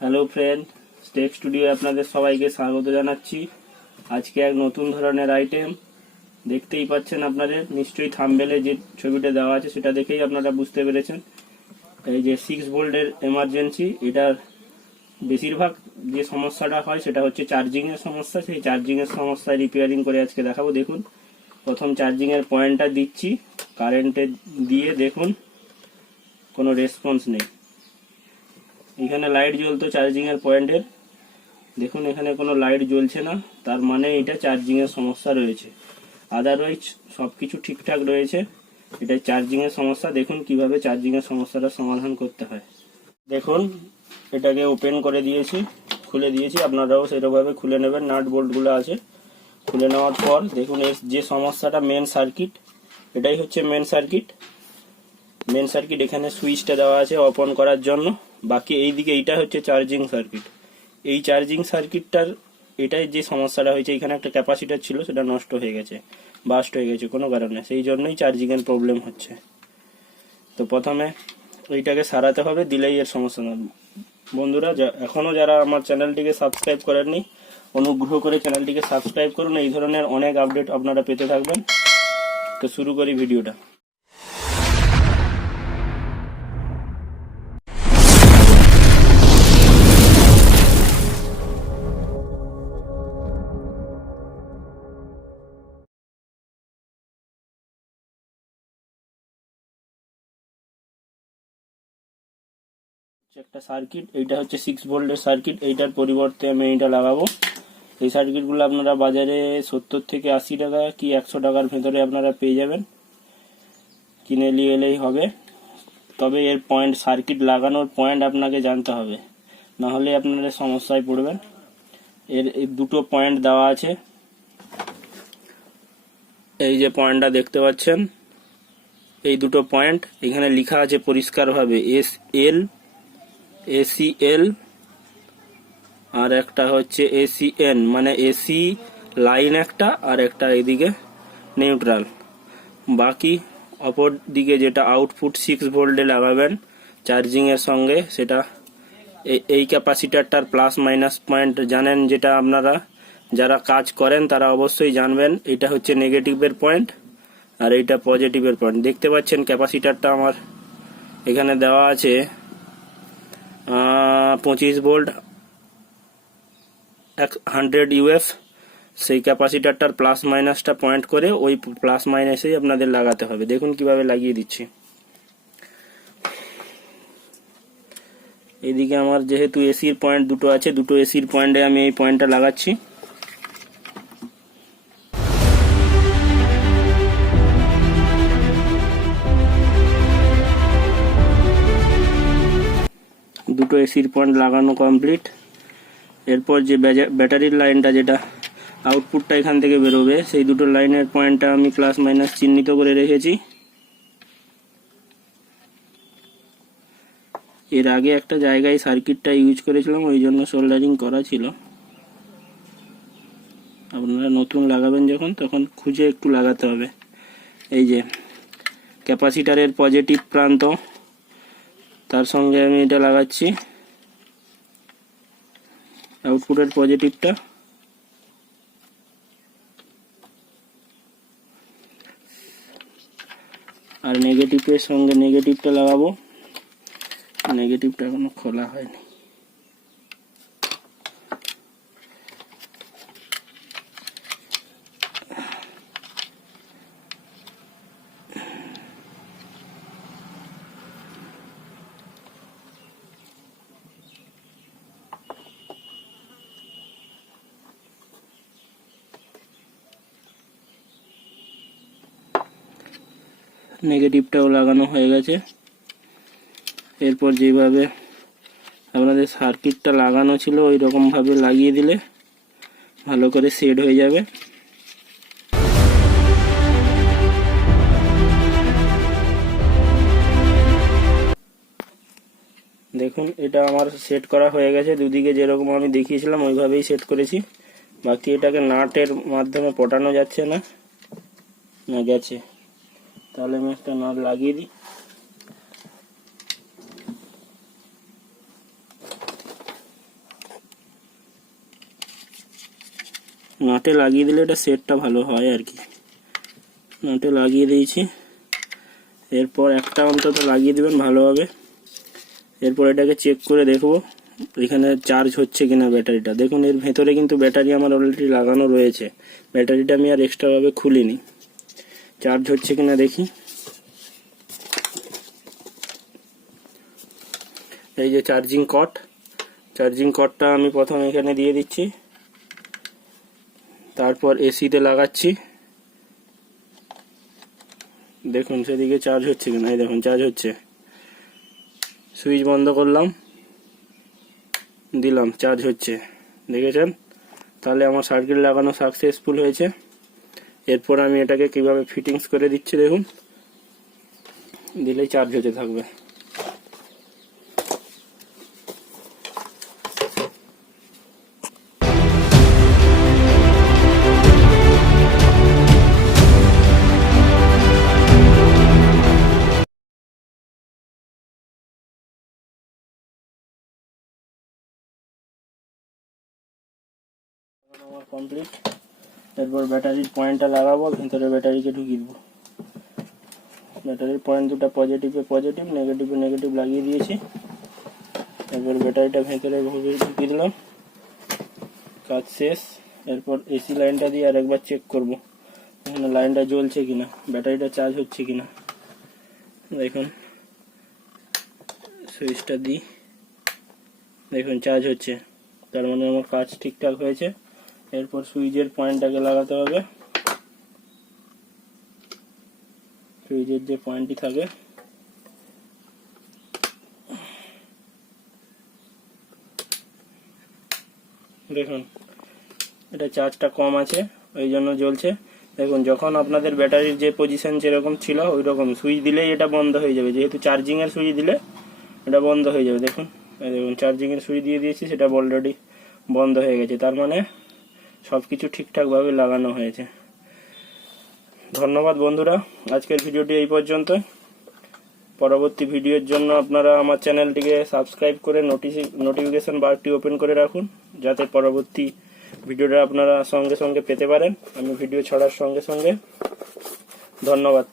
Hello friend, step studio আপনাদের সবাইকে স্বাগত জানাচ্ছি। আজকে এক নতুন ধরনের আইটেম দেখতেই পাচ্ছেন, আপনাদের নিশ্চয়ই থাম্বনেলে যে ছবিটা দেওয়া আছে সেটা দেখেই আপনারা বুঝতে পেরেছেন। এই যে 6 ভোল্টের এমার্জেন্সি, এটার বেশিরভাগ যে সমস্যাটা হয় সেটা হচ্ছে চার্জিংয়ের সমস্যা। সেই চার্জিংয়ের সমস্যা রিপেয়ারিং করে আজকে দেখাবো। দেখুন, প্রথম চার্জিংয়ের পয়েন্টটা দিচ্ছি, কারেন্টে দিয়ে দেখুন কোনো রেসপন্স নেই। এখানে লাইট জ্বলতো চার্জিং এর পয়েন্টের, দেখুন এখানে কোনো লাইট জ্বলছে না, তার মানে এটা চার্জিং এর সমস্যা রয়েছে। আদারওয়াইজ সবকিছু ঠিকঠাক রয়েছে, এটা চার্জিং এর সমস্যা। দেখুন কিভাবে চার্জিং এর সমস্যাটা সমাধান করতে হয়। দেখুন, এটাকে ওপেন করে দিয়েছি, খুলে দিয়েছি, আপনারাও সেরকমভাবে খুলে নেবেন। নাট বোল্টগুলো আছে, খুলে নেওয়ার পর দেখুন এর যে সমস্যাটা মেন সার্কিট, এটাই হচ্ছে মেন সার্কিট। এখানে সুইচটা দেওয়া আছে অফ অন করার জন্য। বাকি এইদিকে এইটা হচ্ছে চার্জিং সার্কিট। এই চার্জিং সার্কিটটার এটাই যে সমস্যাটা হয়েছে, এখানে একটা ক্যাপাসিটার ছিল, সেটা নষ্ট হয়ে গেছে, বাস্ট হয়ে গেছে কোনো কারণে, সেই জন্যই চার্জিং এর প্রবলেম হচ্ছে। তো প্রথমে এইটাকে সারাতে হবে, দিলেই এর সমস্যা না। বন্ধুরা, এখনো যারা আমার চ্যানেলটিকে সাবস্ক্রাইব করেননি, অনুগ্রহ করে চ্যানেলটিকে সাবস্ক্রাইব করুন। এই ধরনের অনেক আপডেট আপনারা পেতে থাকবেন। তো শুরু করি ভিডিওটা। একটা সার্কিট, এইটা হচ্ছে 6 ভোল্টের সার্কিট, এইটার পরিবর্তে আমি এইটা লাগাবো। এই সার্কিটগুলো আপনারা বাজারে 70 থেকে 80 টাকা কি 100 টাকার ভেতরে আপনারা পেয়ে যাবেন, কিনে নিয়ে এলেই হবে। তবে এর পয়েন্ট, সার্কিট লাগানোর পয়েন্ট আপনাকে জানতে হবে, না হলে আপনারা সমস্যায় পড়বেন। এর দুটো পয়েন্ট দেওয়া আছে, এই যে পয়েন্টটা দেখতে পাচ্ছেন, এই দুটো পয়েন্ট এখানে লেখা আছে পরিষ্কারভাবে ACL আর একটা হচ্ছে ACN, মানে এসি লাইন একটা, আর একটা এদিকে নিউট্রাল। বাকি অপর দিকে যেটা আউটপুট 6 ভোল্টে লাগাবেন চার্জিং এর সঙ্গে, সেটা এই ক্যাপাসিটারটার প্লাস মাইনাস পয়েন্ট জানেন, যেটা আপনারা যারা কাজ করেন তারা অবশ্যই জানবেন। এটা হচ্ছে নেগেটিভের পয়েন্ট আর এইটা পজিটিভের পয়েন্ট। দেখতে পাচ্ছেন ক্যাপাসিটারটা আমার এখানে দেওয়া আছে 25 ভোল্ট 100 UF। সেই ক্যাপাসিটারটার প্লাস মাইনাসটা পয়েন্ট করে ওই প্লাস মাইনাসেই আপনাদের লাগাতে হবে। দেখুন কিভাবে লাগিয়ে দিচ্ছি। এইদিকে আমার যেহেতু এসির পয়েন্ট দুটো আছে, দুটো এসির পয়েন্টে আমি এই পয়েন্টটা লাগাচ্ছি। দুটো এসির পয়েন্ট লাগানো কমপ্লিট। এরপর যে ব্যাটারির লাইনটা, যেটা আউটপুটটা এখান থেকে বেরোবে, সেই দুটো লাইনের পয়েন্টটা আমি প্লাস মাইনাস চিহ্নিত করে রেখেছি। এর আগে একটা জায়গায় সার্কিটটা ইউজ করেছিলাম, ওই জন্য সোল্ডারিং করা ছিল। আপনারা নতুন লাগাবেন যখন, তখন খুঁজে একটু লাগাতে হবে। এই যে ক্যাপাসিটারের পজিটিভ প্রান্ত, তার সঙ্গে আমি এটা লাগাচ্ছি আউটপুটের পজিটিভটা। আর নেগেটিভের সঙ্গে নেগেটিভটা লাগাবো। নেগেটিভটা এখনো খোলা হয়নি। নেগেটিভটাও লাগানো হয়ে গেছে। এরপর যেভাবে আপনাদের সার্কিটটা লাগানো ছিল ওই রকম ভাবে লাগিয়ে দিলে ভালো করে সেট হয়ে যাবে। দেখুন, এটা আমার সেট করা হয়ে গেছে। দুদিকে যেরকম আমি দেখিয়েছিলাম ওইভাবেই সেট করেছি। বাকি এটাকে নাটের মাধ্যমে পটানো যাচ্ছে না, গেছে। তাহলে আমি একটা নাট লাগিয়ে দিই। নাটে লাগিয়ে দিলে এটা সেটটা ভালো হয় আর কি। নাটে লাগিয়ে দিয়েছি, এরপর একটা অন্তত লাগিয়ে দেবেন ভালোভাবে। এরপর এটাকে চেক করে দেখবো এখানে চার্জ হচ্ছে কিনা ব্যাটারিটা। দেখুন এর ভেতরে কিন্তু ব্যাটারি আমার অলরেডি লাগানো রয়েছে, ব্যাটারিটা আমি আর এক্সট্রাভাবে খুলিনি। চার্জ হচ্ছে কিনা দেখি। এই যে চার্জিং কর্ডটা আমি প্রথমে এখানে দিয়ে দিচ্ছি, তারপর এসিতে লাগাচ্ছি। দেখুন সেদিকে চার্জ হচ্ছে কিনা, এই দেখুন চার্জ হচ্ছে। সুইচ বন্ধ করলাম, দিলাম, চার্জ হচ্ছে, দেখেছেন? তাহলে আমার সার্কিট লাগানো সাকসেসফুল হয়েছে। এরপর আমি এটাকে কিভাবে ফিটিংস করে দিচ্ছি দেখুন, দিলেই চার্জ হতে থাকবে। আমার কমপ্লিট। এরপর ব্যাটারির পয়েন্টটা লাগাবো, ভিতরে ব্যাটারিকে ঢুকিয়ে দেবো। ব্যাটারির পয়েন্ট দুটো পজিটিভে পজিটিভ, নেগেটিভে নেগেটিভ লাগিয়ে দিয়েছি। এরপর ব্যাটারিটা ভেতরে ঢুকিয়ে দিলাম, কাজ শেষ। এরপর এসি লাইনটা দিয়ে আরেকবার চেক করব এখানে লাইনটা জ্বলছে কিনা, ব্যাটারিটা চার্জ হচ্ছে কিনা। দেখুন সুইচটা দিই, দেখুন চার্জ হচ্ছে, তার মানে আমার কাজ ঠিকঠাক হয়েছে। এরপর সুইচের পয়েন্টটাকে লাগাতে হবে, সুইচের যে পয়েন্টটি থাকে দেখুন এটা চার্জটা কম আছে ওই জন্য জ্বলছে। দেখুন যখন আপনাদের ব্যাটারির যে পজিশন যেরকম ছিল ওই রকম সুইচ দিলেই এটা বন্ধ হয়ে যাবে, যেহেতু চার্জিং এর সুইচ দিলে এটা বন্ধ হয়ে যাবে। দেখুন দেখুন চার্জিং এর সুইচ দিয়ে দিয়েছি, সেটা অলরেডি বন্ধ হয়ে গেছে, তার মানে সবকিছু ঠিকঠাকভাবে লাগানো হয়েছে। ধন্যবাদ বন্ধুরা, আজকের ভিডিওটি এই পর্যন্ত। পরবর্তী ভিডিওর জন্য আপনারা আমার চ্যানেলটিকে সাবস্ক্রাইব করে নোটিফিকেশন বারটি ওপেন করে রাখুন, যাতে পরবর্তী ভিডিওটা আপনারা সঙ্গে সঙ্গে পেতে পারেন, আমি ভিডিও ছাড়ার সঙ্গে সঙ্গে। ধন্যবাদ।